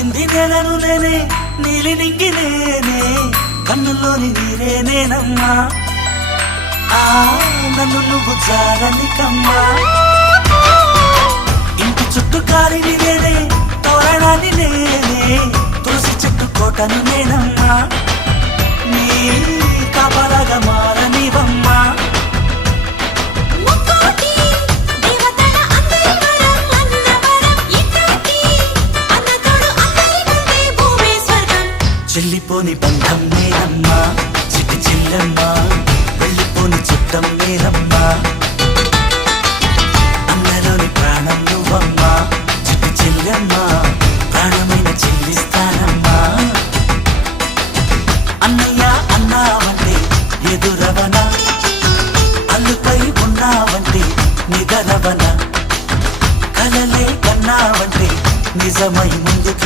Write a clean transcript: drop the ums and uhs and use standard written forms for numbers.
తాకింది నేలను నేనే నీలి నింగి నేనే కన్నుల్లోని నీరే నేనమ్మా నన్ను నువ్వు జారని కమ్మా ఇంటి చుట్టూ కాలిని నేనే తోరణాన్ని నేనే తులసి చెట్టు కోటను నేనమ్మా నీ కాపలాగా మారనివమ్మా చెల్లిపోని బంధం నేనమ్మా చిట్టి చెల్లెమ్మా వెళ్ళిపోని చిత్తం నేనమ్మా